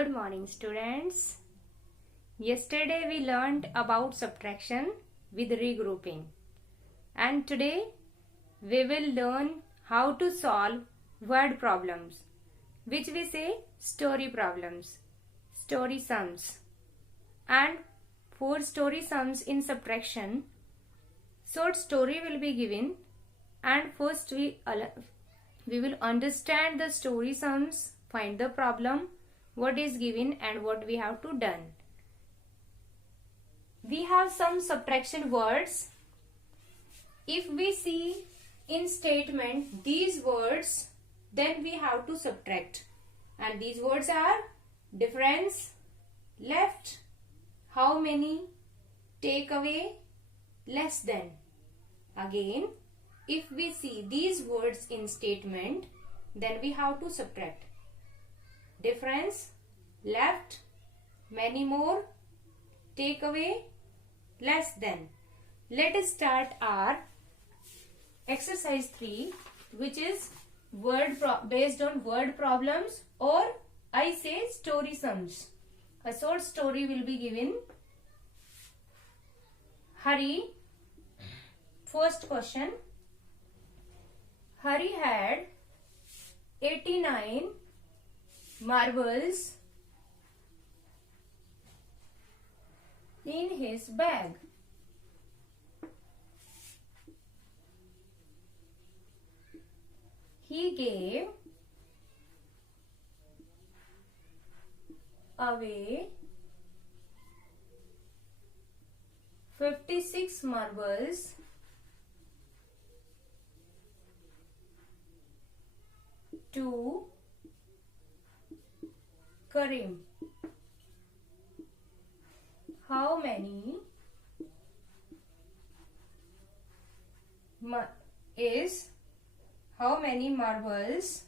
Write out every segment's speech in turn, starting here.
Good morning, students. Yesterday we learned about subtraction with regrouping, and today we will learn how to solve word problems, which we say story problems, story sums. And for story sums in subtraction, short story will be given, and first we will understand the story sums, find the problem, what is given and what we have to done. We have some subtraction words. If we see in statement these words, then we have to subtract, and these words are difference, left, how many, take away, less than. Again, if we see these words in statement, then we have to subtract. Difference, left, many more, take away, less than. Let us start our exercise 3, which is based on word problems, or I say story sums. A short story will be given. Hari. First question. Hari had 89 marbles in his bag. He gave away 56 marbles to Karim. How many marbles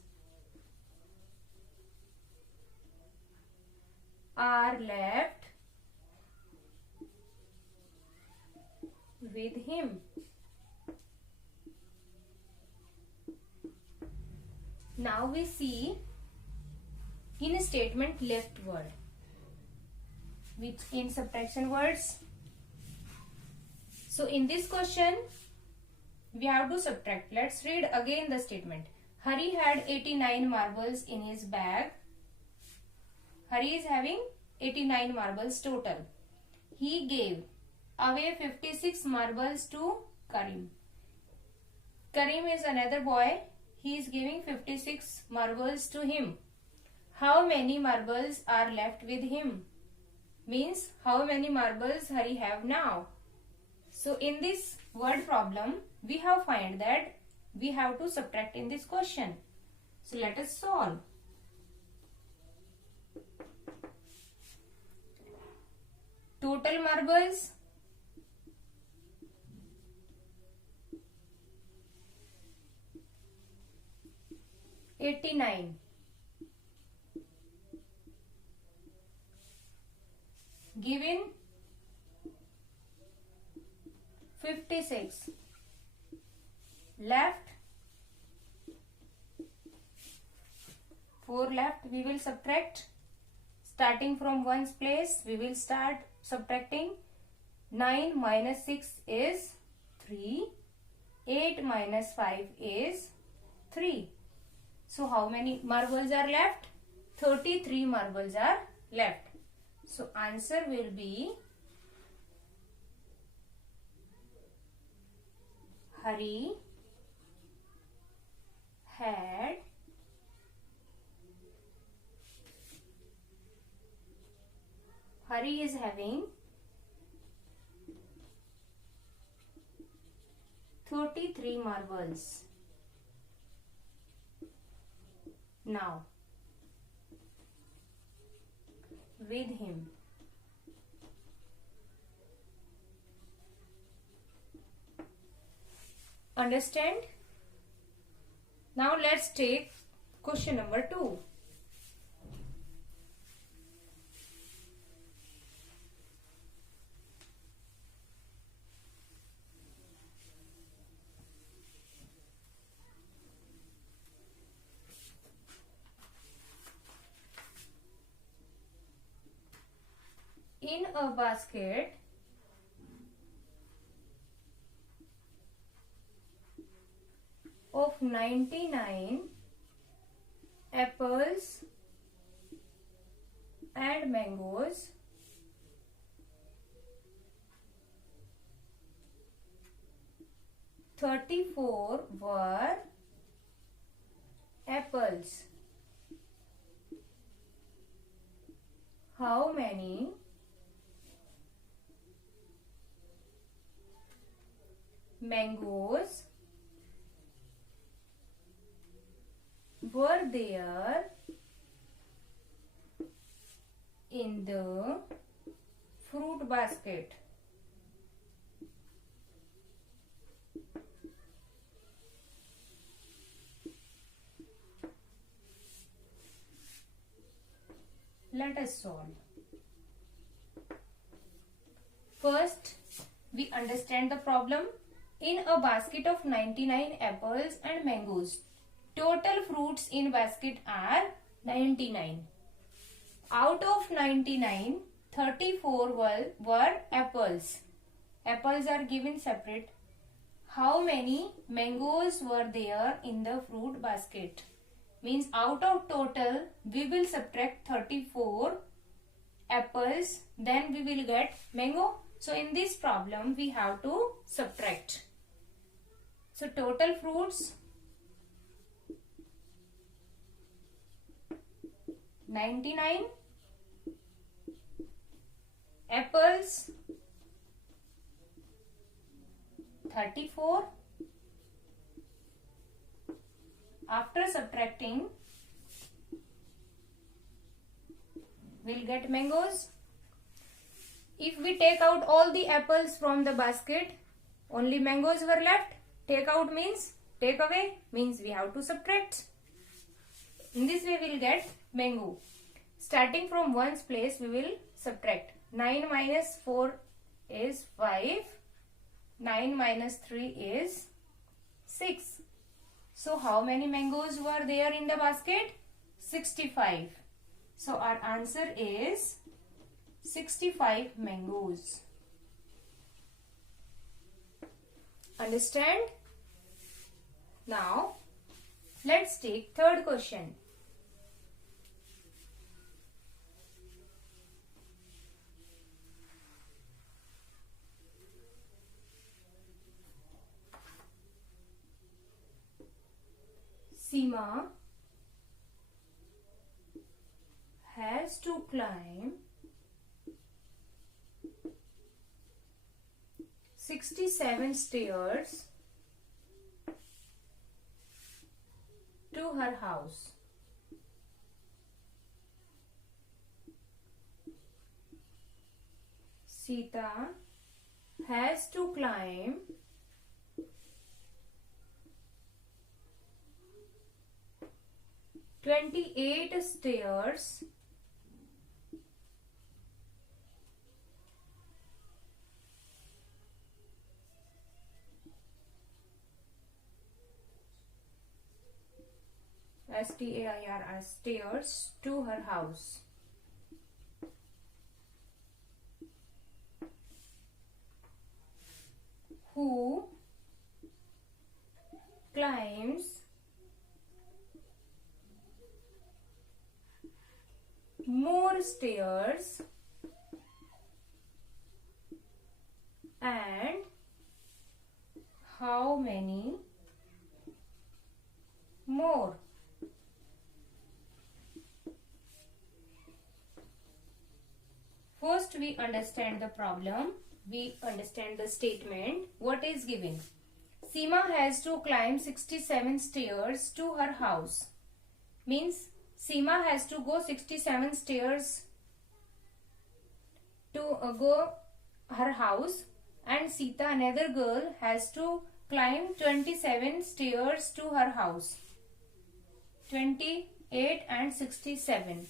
are left with him? Now we see in a statement left word, which in subtraction words. So in this question we have to subtract. Let's read again the statement. Hari had 89 marbles in his bag. Hari is having 89 marbles total. He gave away 56 marbles to Karim. Karim is another boy. He is giving 56 marbles to him. How many marbles are left with him? Means how many marbles Hari have now. So in this word problem, we have find that we have to subtract in this question. So let us solve. Total marbles, $89. Given 56. Left 4 left. We will subtract. Starting from ones place, we will start subtracting. 9 minus 6 is 3. 8 minus 5 is 3. So how many marbles are left? 33 marbles are left. So answer will be Hari had Hari is having 33 marbles. Now with him. Understand? Now let's take question number 2. in a basket of 99 apples and mangoes, 34 were apples. How many mangoes were there in the fruit basket? Let us solve. First, we understand the problem. In a basket of 99 apples and mangoes, total fruits in basket are 99. Out of 99, 34 were apples. Apples are given separate. How many mangoes were there in the fruit basket? Means out of total, we will subtract 34 apples, then we will get mango. So in this problem, we have to subtract. So total fruits 99, apples 34. After subtracting, we'll get mangoes. If we take out all the apples from the basket, only mangoes were left. Take out means take away, means we have to subtract. In this way, we'll get mango. Starting from ones place, we will subtract. 9 minus 4 is 5. 9 minus 3 is 6. So how many mangoes were there in the basket? 65. So our answer is 65 mangoes. Understand? Now, let's take third question. Seema has to climb 67 stairs to her house. Sita has to climb 28 stairs STAIRS stairs to her house. Who climbs more stairs and how many more? First, we understand the problem. We understand the statement. What is given? Seema has to climb 67 stairs to her house. Means Seema has to go 67 stairs to go her house, and Sita, another girl, has to climb 27 stairs to her house. 28 and 67.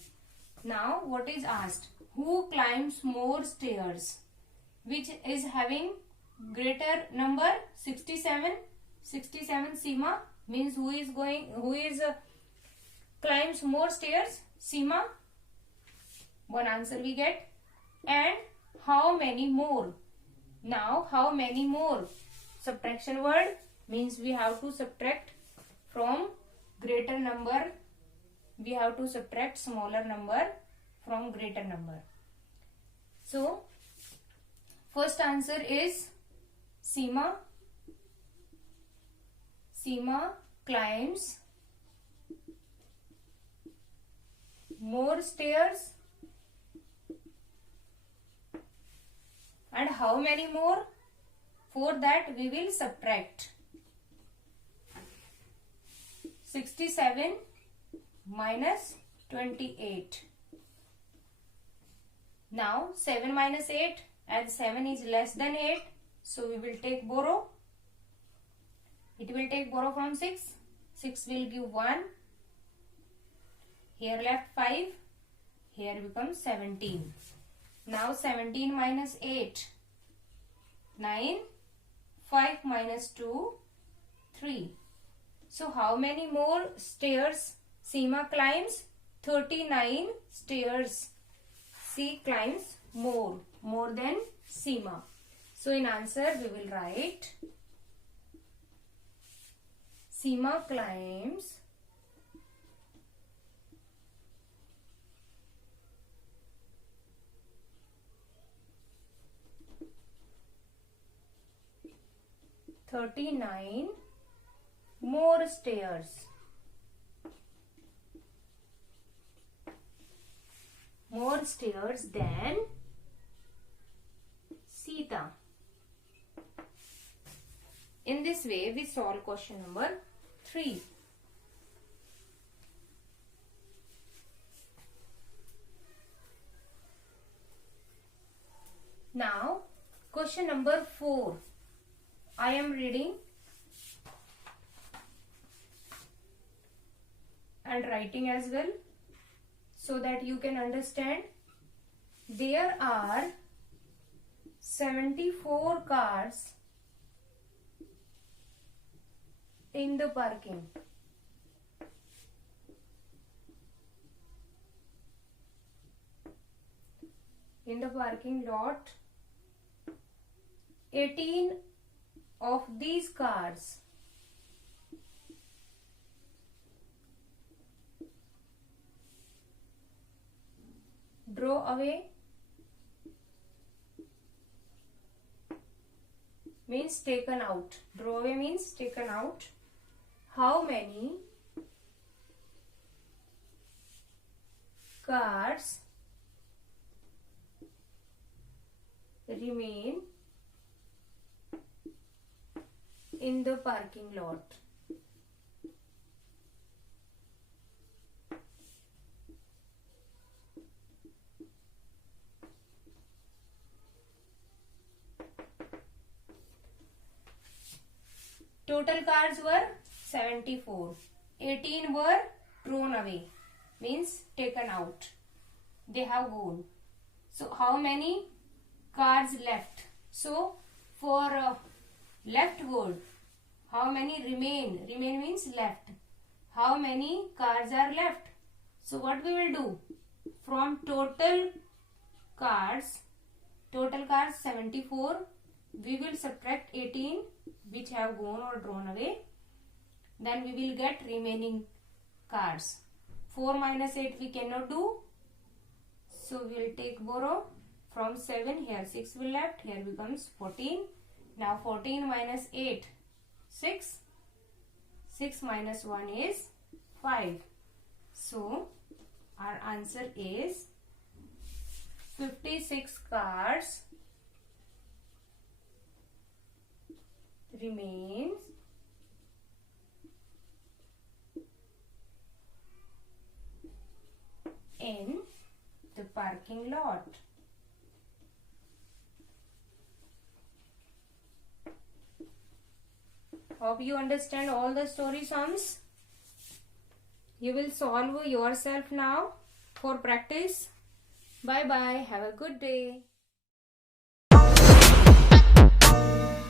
Now what is asked? Who climbs more stairs? Which is having greater number? 67. 67 Seema, means who is climbs more stairs? Seema. One answer we get. And how many more. Now how many more? Subtraction word means we have to subtract from greater number. We have to subtract smaller number from greater number. So first answer is Seema. Seema climbs more stairs. And how many more? For that we will subtract 67 minus 28. Now 7 minus 8, as 7 is less than 8, so we will take borrow. It will take borrow from 6. 6 will give 1. Here left 5. Here becomes 17. Now 17 minus 8. 9. 5 minus 2. 3. So how many more stairs Seema climbs? 39 stairs. She climbs more than Seema. So in answer we will write Seema climbs 39 more stairs. More stairs than Sita. In this way, we solve question number 3. Now, question number 4. I am reading and writing as well, so that you can understand. There are 74 cars in the parking. In the parking lot, 18 of these cars drove away, means taken out. Drove away means taken out. How many cars remain in the parking lot? Total cars were 74. 18 were thrown away, means taken out. They have gone. So how many cars left? So for left word, how many remain? Remain means left. How many cars are left? So what we will do? From total cars 74, we will subtract 18 which have gone or drawn away. Then we will get remaining cars. 4 minus 8 we cannot do. So we will take borrow from 7. Here 6 will left. Here becomes 14. Now 14 minus 8, 6. 6 minus 1 is 5. So our answer is 56 cars remains in the parking lot. Hope you understand all the story sums. You will solve yourself now for practice. Bye bye. Have a good day.